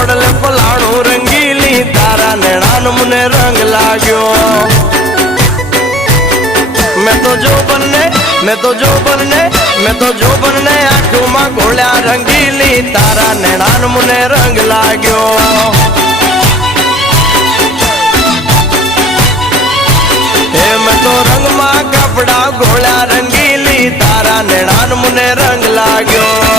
ઓડલે પલાણું રંગીલી તારા નેણાન મને રંગ લાગ્યો मैं तो जो बनने आंखों में घोड़ा रंगीली तारा नैनान मुने रंग लाग्यो हे मैं तो रंग मां कपड़ा घोड़ा रंगीली तारा नैनान मुने रंग लाग्यो